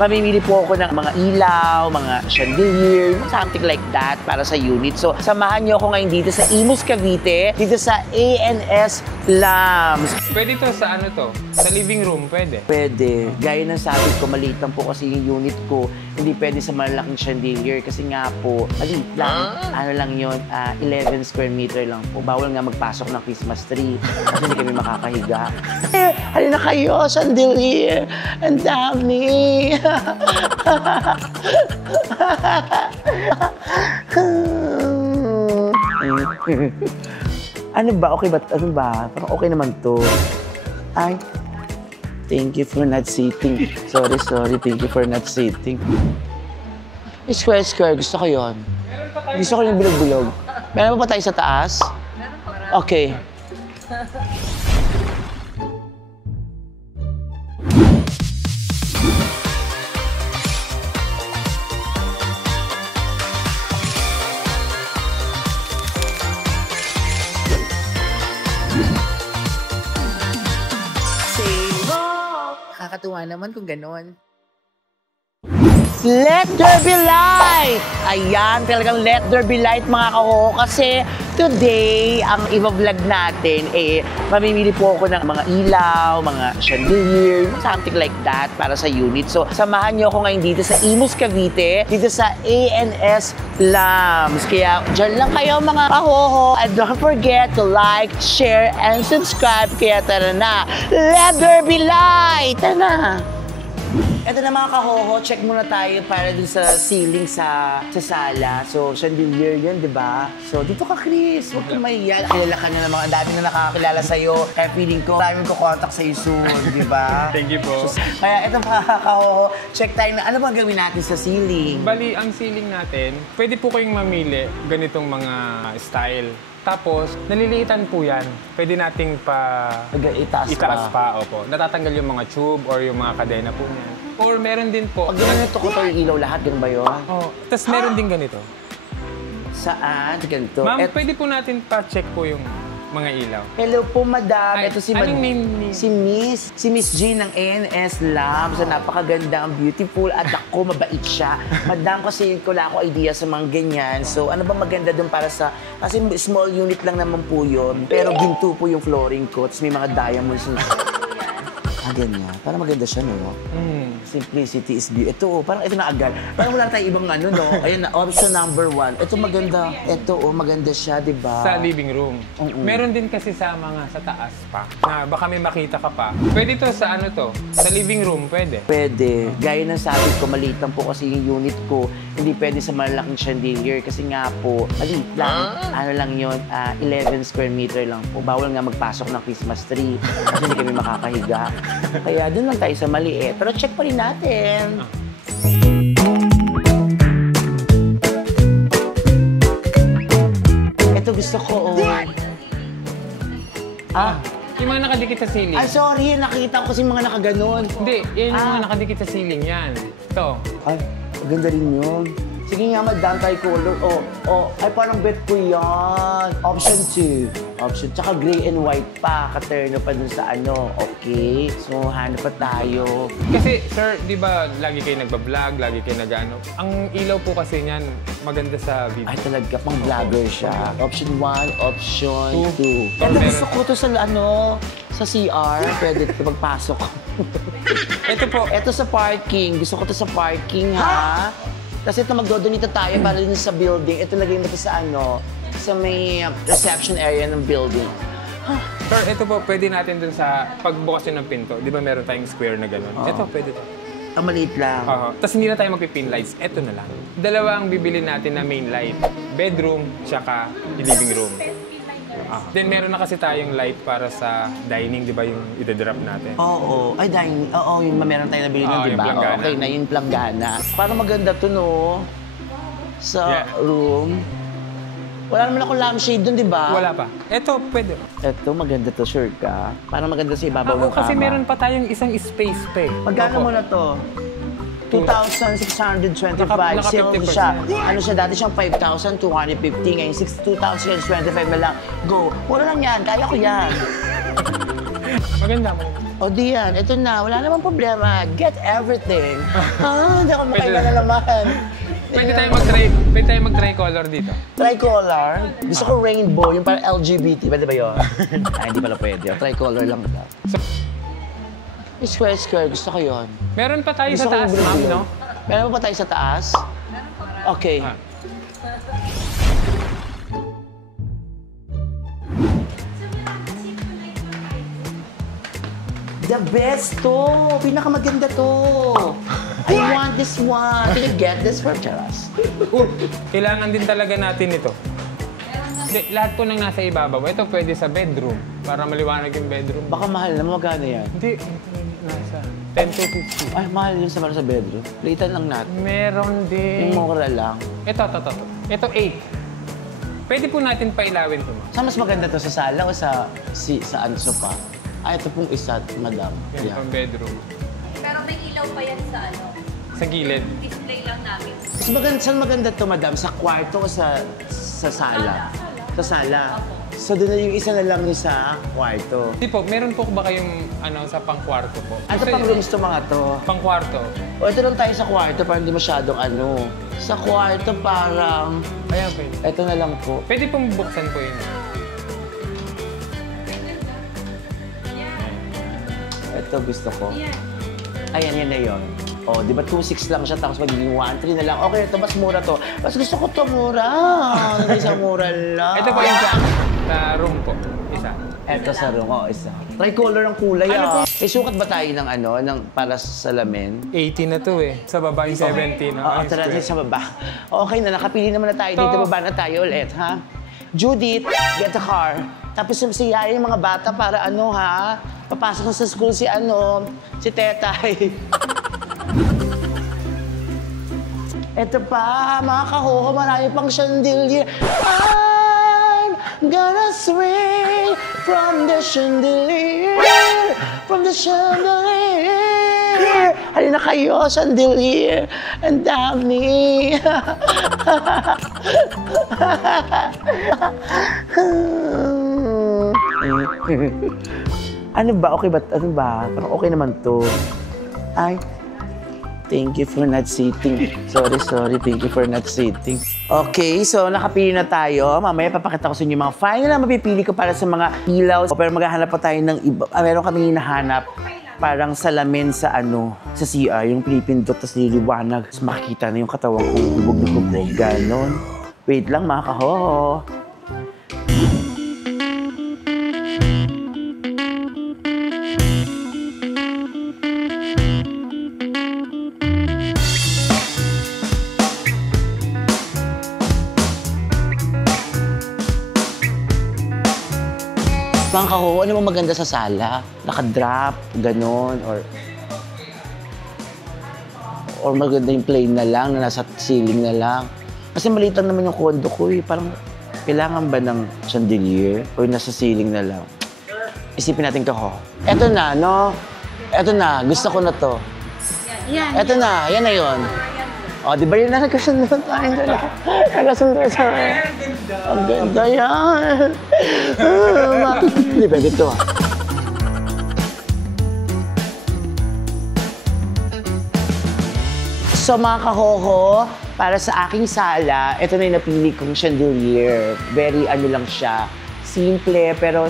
mamimili po ako ng mga ilaw, mga chandelier, something like that para sa unit. So, samahan niyo ako ngayon dito sa Imus, Cavite, dito sa A&S Lambs. Pwede to sa ano to? Sa living room, pwede? Pwede. Gaya ng sabi ko, maliit lang po kasi yung unit ko. Hindi pwede sa malalaking chandelier kasi nga po, maliit lang. Ano lang yun, 11 square meter lang po. Bawal nga magpasok ng Christmas tree kasi hindi kami makakahiga. Halina kayo, chandelier. Ang dami. Ano ba? Okay ba? Ano ba? Parang okay naman to. Ay, thank you for not sitting. Sorry. Thank you for not sitting. Square. Gusto ko yun. Gusto ko yung bilog-bilog. Meron pa tayo sa taas? Okay. Kakatuwa naman kung ganon. Let there be light! Ayan, talagang let there be light mga kaho. Kasi today, ang i-vlog natin, mamimili po ako ng mga ilaw, mga chandelier, something like that para sa unit. So, samahan niyo ako ngayon dito sa Imus, Cavite, dito sa A&S Lambs. Kaya, dyan lang kayo mga kahoho. And don't forget to like, share, and subscribe. Kaya tara na, let there be light! Tara na! Ito na mga kahoho, check muna tayo para dun sa ceiling sa sala. So, chandelier yun, di ba? So, dito ka, Chris. Huwag kang mahiya. Kilala ka na naman. Ang dami na nakakakilala sa'yo. Kaya feeling ko, maraming ko contact sa'yo soon, di ba? Thank you po. So, kaya ito mga kahoho, check tayo na ano bang gawin natin sa ceiling? Bali, ang ceiling natin, pwede po kayong mamili ganitong mga style. Tapos, naliliitan po yan. Pwede nating itaas pa. Opo. Natatanggal yung mga tube or yung mga kadena po niyan. Or meron din po. Pag ganito ko to yung ilaw lahat, ganun ba yun? Oo. Tapos meron din ganito. Saan? Ganito? Ma'am, pwede po natin pa-check po yung mga ilaw. Hello po, madam. Ay, Ito si anong name? Si Miss G ng A&S Lambs. Napakaganda, ang beautiful, at ako, mabait siya. Madam, kasi wala ako idea sa mga ganyan. So, ano ba maganda doon para sa... Kasi small unit lang naman po yun. Pero ginto po yung flooring ko. Tapos may mga diamonds. Ganyan. Parang maganda siya, no? Simplicity is beauty. Ito, parang ito na agad. Parang wala tayong ibang ano, no? Ayan na, option number 1. Ito maganda. Ito, maganda siya, di ba? Sa living room. Meron din kasi sa mga sa taas pa. Na baka may makita ka pa. Pwede to sa ano to? Sa living room, pwede? Pwede. Gaya ng sabi ko, maliit lang po kasi yung unit ko. Hindi pwede sa malalaking chandelier kasi nga po, maliit lang. Ano lang yun, 11 square meter lang po. Bawal nga magpasok ng Christmas tree kasi hindi kami makakahiga. Kaya doon lang tayo sa maliit. Pero check pa rin natin. Ito gusto ko, Yung mga nakadikit sa ceiling. Ay, sorry. Nakita ko kasi mga nakaganon. Hindi, yan yung mga nakadikit sa ceiling. Yan. Ito. Ay, maganda rin yun. Sige nga, madam, tayo color. Ay, parang bet ko yan. Option 2. Tsaka gray and white pa. Katerno pa dun sa ano. Okay. So, hanap pa tayo. Kasi, sir, di ba lagi kayo nagbablog, lagi kayo nag-ano? Ang ilaw po kasi niyan, maganda sa video. Ay, talaga. Pang vlogger siya. Option 1, option 2. Or Ito gusto ko to sa sa CR. Pwede ito magpasok. Ito po. Ito sa parking. Gusto ko to sa parking, ha? Kasi ito magdodonita tayo para din sa building. Ito lagay mo ito sa sa may reception area ng building. Sir, ito po, pwede natin dun sa pagbukas yun ng pinto. Di ba meron tayong square na gano'n? Ito, pwede to. Ang maliit lang. Tapos hindi na tayo magpipin lights. Ito na lang. Dalawa ang bibili natin na main light. Bedroom, tsaka living room. Then meron na kasi tayong light para sa dining, di ba yung ida-drop natin? Oo. Ay, dining. Oo, yung meron tayo nabili nun, di ba? Planggana. Okay na, yung planggana. Parang maganda to, no? Sa room. Wala naman akong lampshade dun, di ba? Wala pa. Ito, pwede. Ito, maganda to, sure ka. Parang maganda sa ibabaw ng kama. Kasi meron pa tayong isang space pa eh. Magkano mo na to? 2,625. Naka Sale 50%. siya. Ano siya, dati siyang 5,250. Ngayon, 2,625 na lang. Go. Wala lang yan. Kaya ko yan. Maganda mo. O di yan, ito na, wala namang problema. Get everything. Hindi ako makailan na naman. Pwede tayo mag-try color dito. Tricolor. Gusto ko rainbow, yung parang LGBT. Pwede ba yun? Hindi pala pwede. Tricolor lang ba? Square. Gusto ko yun. Meron pa tayo Gusto sa taas, ko ma'am, blue. no? Meron pa tayo sa taas? Okay. The best to! Pinakamaganda to! I want this one! Can you get this for Charas? Kailangan din talaga natin ito. Lahat po nang nasa ibabaw, ito pwede sa bedroom. Para maliwanag yung bedroom. Baka mahal na, magkano yan? Hindi, nasa 10 to 50. Ay, mahal yun sa bedroom. Litan lang natin. Meron din. Yung mura lang. Ito. Ito 8. Pwede po natin pailawin ito, ma'am. Saan mas maganda to? Sa sala o sa anso pa? Ah, ito pong isa, madam. Yan pang bedroom. Pero may ilaw pa yan sa ano, Sa gilid. display lang namin. Mas maganda, saan maganda to, madam? Sa kwarto o sa sala? Sa sala. So, doon na yung isa na lang yung sa kwarto. Hindi po, meron po ba kayong sa pang-kwarto po? Ano pang rooms to mga to? Pang-kwarto. O, ito lang tayo sa kwarto para hindi masyadong ano. Sa kwarto parang... Ayan, pwede. Ito na lang po. Pwede pong buksan po yun. Ito gusto ko. Ayan, yan na yun. O, di ba 2.6 lang siya tapos magiging 1.3 na lang. Okay, ito mas mura to. Mas gusto ko to mura. Isang mura lang. Ito po yung sa room po. Isa. Ito sa room, isa. Tricolor ang kulay, May sukat ba tayo ng para sa salamin? 80 na to eh. Sa baba yung 70, no? Oo, Ay, tara square. sa baba. Okay na, nakapili naman na tayo dito. Ito. Baba na tayo ulit, ha? Judith, get a car. Tapos siyayin yung mga bata para papasok na sa school si Tetay. Ito pa, mga kahoho, marami pang chandelier. I'm gonna swing from the chandelier, from the chandelier. Halina kayo, chandelier. Ang dami. Ano ba? Okay ba? Ano ba? Parang okay naman to. Ay, thank you for not sitting. Sorry. Thank you for not sitting. Okay, so nakapili na tayo. Mamaya papakita ko sa inyo yung mga final na mapipili ko para sa mga ilaw. Pero maghahanap pa tayo ng iba. Meron kami hinahanap parang salamin sa sa CR. Yung pinipindot, tapos liliwanag. Tapos makikita na yung katawan kong hubog na hubog. Ganon. Wait lang, mga kahoho. Mga kahoho, ano bang maganda sa sala? Naka-drop, ganon, or maganda yung plain na lang, na nasa ceiling na lang. Kasi maliit lang naman yung kondo ko eh. Parang kailangan ba ng chandelier o nasa ceiling na lang? Isipin natin ko. Eto na, no? Eto na, gusto ko na to. Eto na, yan na yun. O, di ba yun na nagkasundo tayo dala? Nagkasundo tayo. Ang ganda yan. Hindi ba dito So mga kahoho, para sa aking sala, ito na yung napili kong chandelier. Very lang siya. Simple pero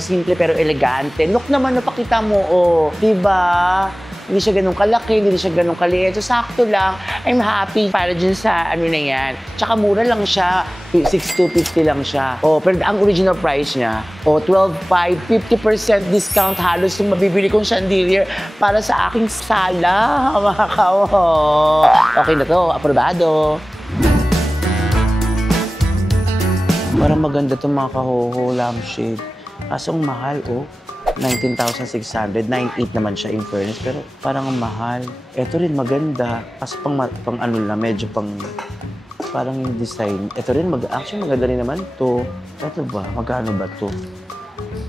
elegante. Look naman, napakita mo, Diba? Hindi siya ganun kalaki, hindi siya ganun kaliit. So, sakto lang. I'm happy para dyan sa na yan. Tsaka mura lang siya. 6,250 lang siya. Pero ang original price niya, 12,500, 50% discount halos yung mabibili kong chandelier para sa aking sala. Mga kawo. Okay na to, aprobado. Parang maganda itong mga kahoho lampshade. Kaso ang mahal, 19,600. 9,800 naman siya in fairness, pero parang ang mahal. Ito rin maganda. Kaso pang lang, medyo parang yung design. Ito rin, actually maganda rin naman to. Ito ba? Magkano ba to?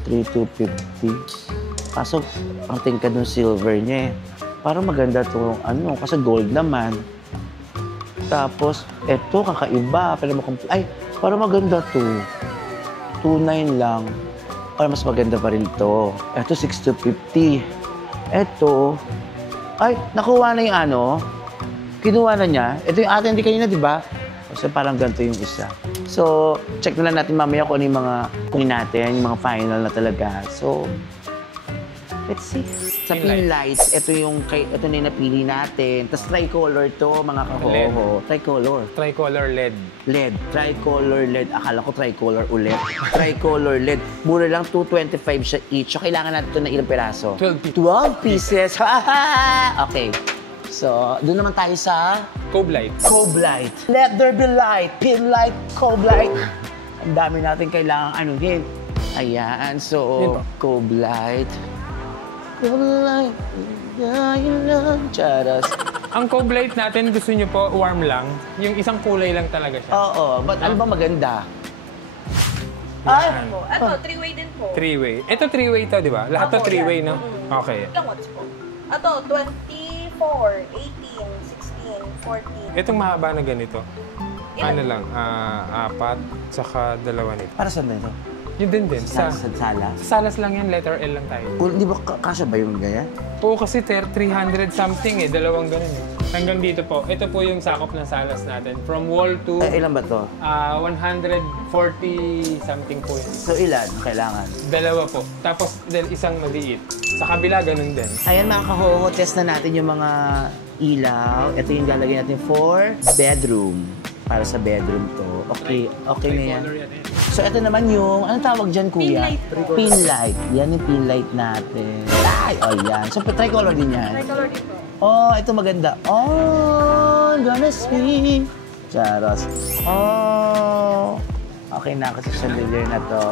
3,250. Kaso ang tingkad ng silver niya Parang maganda to, kasi gold naman. Tapos, eto, kakaiba. Ay, parang maganda to. 2,900 lang. Or mas maganda pa rin to. Ito, 6,250. Eto. Ay, nakuha na yung ano. Kinuha na niya. Ito yung atin, di kanina, di ba? So, parang ganito yung isa. So, check na lang natin mamaya kung ano yung mga kunin natin, yung mga final na talaga. So, let's see. Sa pin lights, ito na yung napili natin. Tapos tricolor to, mga kahoho. Tricolor. Tricolor LED. LED. Tricolor LED. Akala ko tricolor ulit. Tricolor LED. Mura lang, 225 siya each. So, kailangan natin ito na ilang peraso? 12 pieces. Okay. So, doon naman tayo sa Cove light. Cove light. Let there be light. Pin light. Cove light. Ang dami natin kailangan anuhin. Ayan. So, Cove light. Cove light. Charas. Ang cove light natin, gusto nyo po warm lang. Yung isang kulay lang talaga siya. Oo. But ano ba maganda? Yan. Ito, 3-way din po. Three-way. Ito three-way to, di ba? Lahat to Opo, three-way, yan. no? Okay. Ilang watts po? Ito, 24, 18, 16, 14. Itong mahaba na ganito. Ano lang, apat, saka dalawa nito. Para saan ba ito? Yun din. Sa Sa salas. salas lang yan, letter L lang tayo. Di ba kasya ba yung ganyan? Oo, kasi 300 something eh, dalawang ganun eh. Hanggang dito po, ito po yung sakop ng salas natin. From wall to Ilan ba to? 140 something po yun. So ilan kailangan? Dalawa po. Tapos isang maliit. Sa kabila, ganun din. Ayan mga kahoho, test na natin yung mga ilaw. Ito yung lalagyan natin for bedroom. Para sa bedroom to. Okay na yan. Color yan eh. So ito naman yung, anong tawag dyan kuya? Pin light po. Pin light. Yan yung pin light natin. Ay, yan. So tricolor din yan. Tricolor din po. Oh, ito maganda. Oh, gonna sweet. Charos. Oh. Okay na ako sa chandelier na to.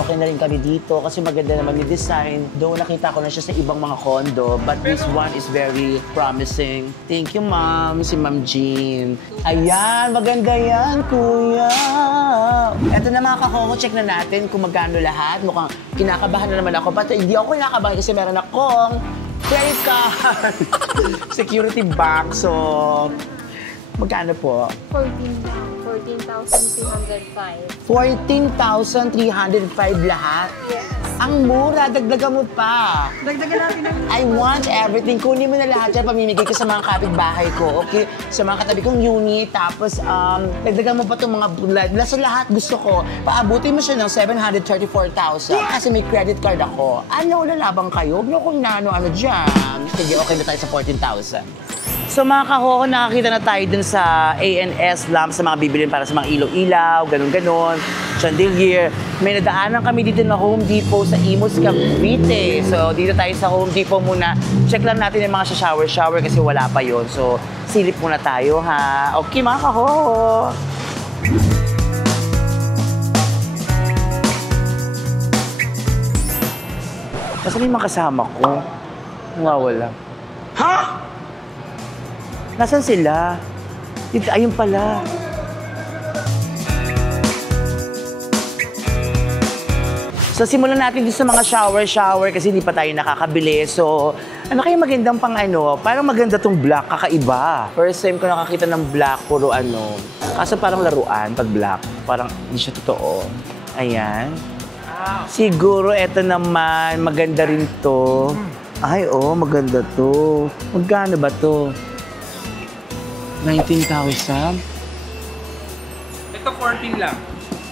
Okay na rin kami dito kasi maganda naman yung design. Though nakita ko na siya sa ibang mga condo, but this one is very promising. Thank you, ma'am. Si Ma'am Jean. Ayan, maganda yan, kuya. Eto na mga kahoho, check na natin kung magkano lahat. Mukhang kinakabahan na naman ako. But hindi ako kinakabahan kasi meron akong credit card. Security box. So, magkano po? 14 lang. 14,305. 14,305 lahat? Yes. Ang mura, dagdagan mo pa. Dagdagan natin ng... I want everything. Kunin mo na lahat yan, pamimigay ko sa mga kapitbahay ko, okay? Sa mga katabi kong unit, tapos dagdagan mo pa itong mga sa lahat gusto ko. Paabutin mo siya ng 734,000 kasi may credit card ako. Ano, lalabang kayo? Huwag niyo kung ano dyan. Sige, okay na tayo sa 14,000. So mga kahoho, nakakita na tayo dun sa A&S lamp sa mga bibilin para sa mga ilaw-ilaw, ganun-ganon, chandelier. May nadaanan kami dito na Home Depot sa Imus, Cavite. So dito tayo sa Home Depot muna. Check lang natin yung mga shower kasi wala pa yon. So silip muna tayo ha. Okay mga kahoho. Nasaan yung mga kasama ko? Nawawala. Ha? Nasaan sila? Ayun pala. So, simulan natin dito sa mga shower kasi hindi pa tayo nakakabili. So, ano kaya magandang pang parang maganda tong black, kakaiba. First time ko nakakita ng black, puro Kaso parang laruan pag black. Parang hindi siya totoo. Ayan. Siguro eto naman, maganda rin to. Ay, maganda to. Magkano ba to? 19,000? Ito 14 lang.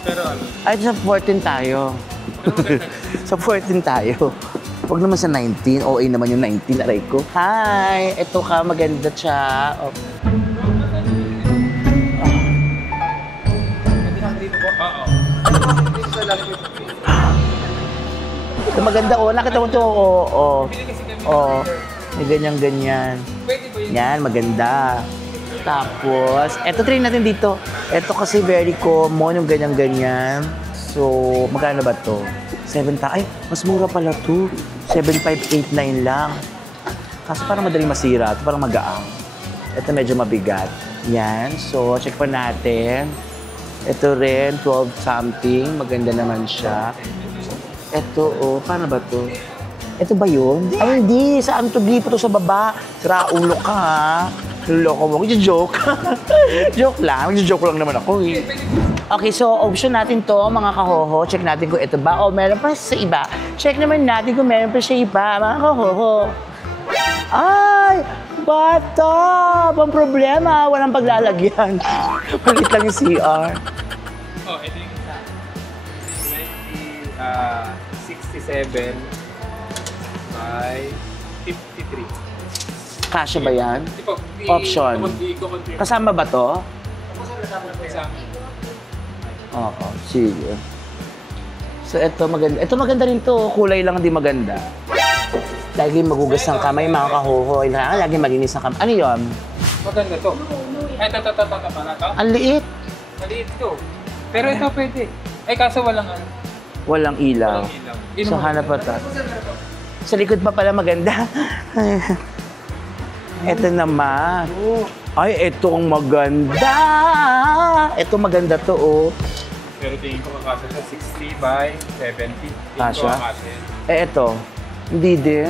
Pero ano? Ay, sa 14 tayo. Sa 14 tayo. Huwag naman sa 19. OA naman yung 19. Aray ko. Hi! Ito ka, maganda siya. Oh. Oo. Ito maganda. Nakita mo ito. May ganyan-ganyan. Pwede po yun. Yan, maganda. Tapos, eto try natin dito. Eto kasi very common, yung ganyan-ganyan. So, magkano ba to? 7,000. Ay, mas mura pala to. 7,589 lang. Kaso parang madaling masira. Ito parang magaang. Ito medyo mabigat. Yan. So, check pa natin. Ito rin, 12 something. Maganda naman siya. Ito, paano ba to? Ito ba yun? Ay, hindi. Saan to? Dito to sa baba. Sira ulo ka, ha? Loko mo. Joke. Joke lang. Joke lang naman ako, eh. Okay, so option natin to, mga kahoho. Check natin kung ito ba. O, meron pa sa iba. Check naman natin kung meron pa siya iba, mga kahoho. Ay! Bata! Ang problema, walang paglalagyan. Malit lang yung CR. Oh, ito yung isa. 67 by 53. Kasya ba yan? Option. Kasama ba to? Oo, sige. So, ito maganda. Ito maganda rin to. Kulay lang di maganda. Lagi magugas ng kamay, mga kahoho. Lagi malinis ng kamay. Ano yun? Maganda to. Ay, ito. Ang liit. Maliit to. Pero ito pwede. Ay, kaso walang ano. Walang ilaw. Walang ilaw. So, hanap pa ta. Sa likod pa pala maganda. Ito naman. Ay, ito ang maganda. Ito maganda to, oh. Pero tingin ko kakasa siya 60 by 70. Kasya? Ito. Hindi din.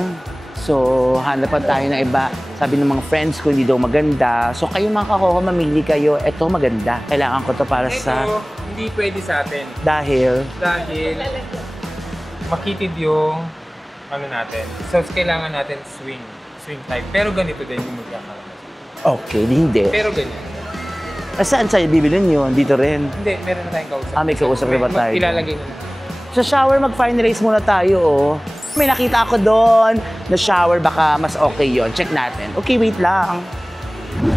So, hanapan tayo ng iba. Sabi ng mga friends ko, hindi daw maganda. So, kayo mga kahoho, mamili kayo. Ito maganda. Kailangan ko to para sa... Ito, hindi pwede sa atin. Dahil... makitid yung ano natin. So, kailangan natin swing type. Pero ganito din yung magkakaroon. Okay, hindi. Pero ganyan. Saan sa'yo bibilin yun? Dito rin. Hindi, meron na tayong kausap. May kausap na ba tayo? Ilalagay na. Sa shower, mag-finalize muna tayo, oh. May nakita ako doon na shower, baka mas okay yon. Check natin. Okay, wait lang.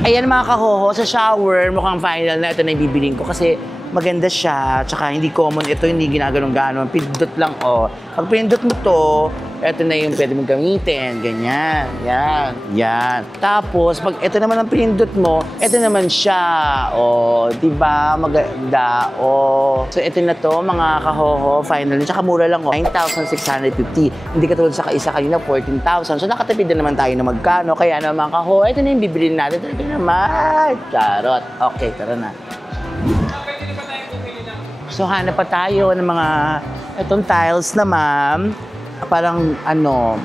Ayan mga kahoho, sa shower, mukhang final na ito na ibibilin ko kasi maganda siya, tsaka hindi common ito, hindi ginaganong-ganon. Pindot lang, oh. Pag pindot mo to, ito na yung pwede mong gamitin. Ganyan. Yan. Tapos, pag ito naman ang pinindot mo, ito naman siya. O, diba? Maganda. O. So, ito na to, mga kahoho, finally. Tsaka mura lang, 9,650. Hindi katulad sa kaisa kanina, 14,000. So, nakatipid na naman tayo na magkano. Kaya naman, kahoho, ito na yung bibilin natin. Ito naman. Charot. Okay, tara na. So, hanap pa tayo ng mga itong tiles na, ma'am. Parang ano,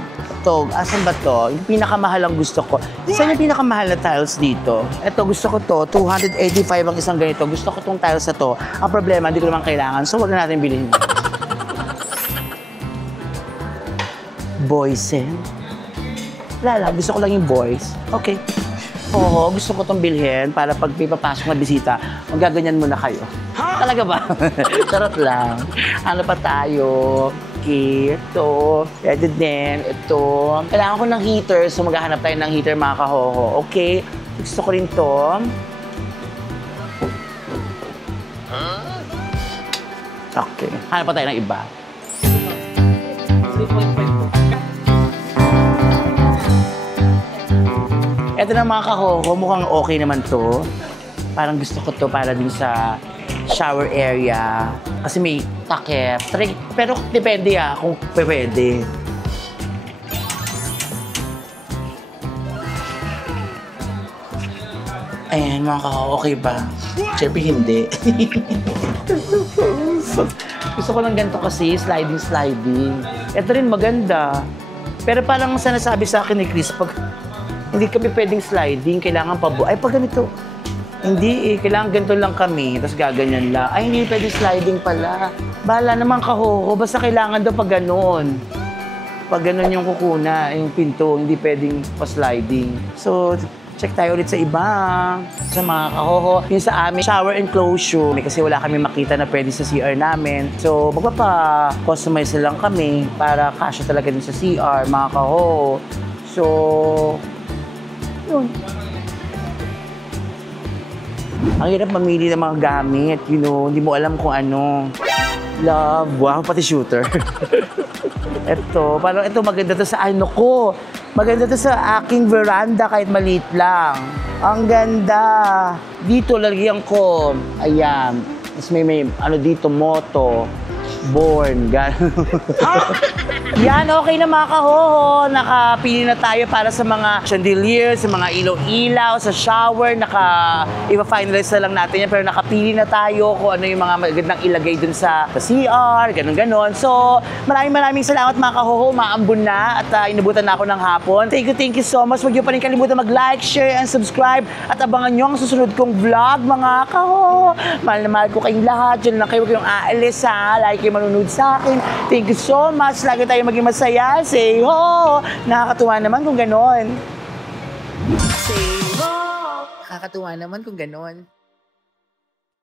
to, asan ba to? Yung pinakamahal ang gusto ko. Saan yung pinakamahal na tiles dito? Ito, gusto ko to, 285 ang isang ganito. Gusto ko tong tiles na to. Ang problema, hindi ko naman kailangan. So, wag na natin bilhin. Boysen? Wala, gusto ko lang yung boys. Okay. Oo, gusto ko tong bilhin para pag may papasok na bisita, magaganyan muna kayo. Talaga ba? Charot lang. Ano pa tayo? Okay, ito. Ito din. Ito. Kailangan ko ng heater, so maghahanap tayo ng heater, mga kahoho. Okay. Gusto ko rin to. Okay. Hanap pa tayo ng iba. Ito na mga kahoho, mukhang okay naman to. Parang gusto ko to para din sa shower area. Kasi may takip. Pero depende kung pwede. Ayan mga kahoho, okay ba? Siyempre hindi. Gusto ko ng ganito kasi, sliding. Ito rin maganda. Pero parang sinasabi sa akin ni Chris, pag hindi kami pwedeng sliding, kailangan ay pag ganito. Hindi kailangan ganito lang kami, tapos gaganyan lang. Ay, hindi pwedeng sliding pala. Bahala naman kahoho, basta kailangan daw pag gano'n. Pag gano'n yung kukuna, yung pinto, hindi pwedeng pa-sliding. So, check tayo ulit sa iba. Sa mga kahoho, yung sa amin, shower enclosure. Kasi wala kami makita na pwede sa CR namin. So, magpapa-customize na lang kami para kasya talaga din sa CR, mga kahoho. So, yun. Ang hirap mamili ng mga gamit, hindi mo alam kung ano. Love, wow, pati shooter. Ito, parang ito maganda to sa ano ko. Maganda to sa aking veranda kahit maliit lang. Ang ganda. Dito lagyan ko. Ayan. Tapos may ano dito, moto. Born. Yan, okay na mga kahoho. Nakapili na tayo para sa mga chandelier, sa mga ilaw-ilaw, sa shower. Ipa-finalize na lang natin yan. Pero nakapili na tayo kung ano yung mga magandang ilagay dun sa CR, ganun-ganon. So, maraming salamat mga kahoho. Maambun na at inabutan na ako ng hapon. Thank you so much. Huwag niyo pa rin kalimutan mag-like, share, and subscribe. At abangan niyo ang susunod kong vlog, mga kahoho. Mahal na mahal ko kayong lahat. Diyan lang kayo, huwag kayong aalis, ha. Like kayo manunod sa akin. Thank you so much. Lagi tayo tayo maging masaya. Say ho! Nakakatuwa naman kung ganon. Say ho! Nakakatuwa naman kung ganon.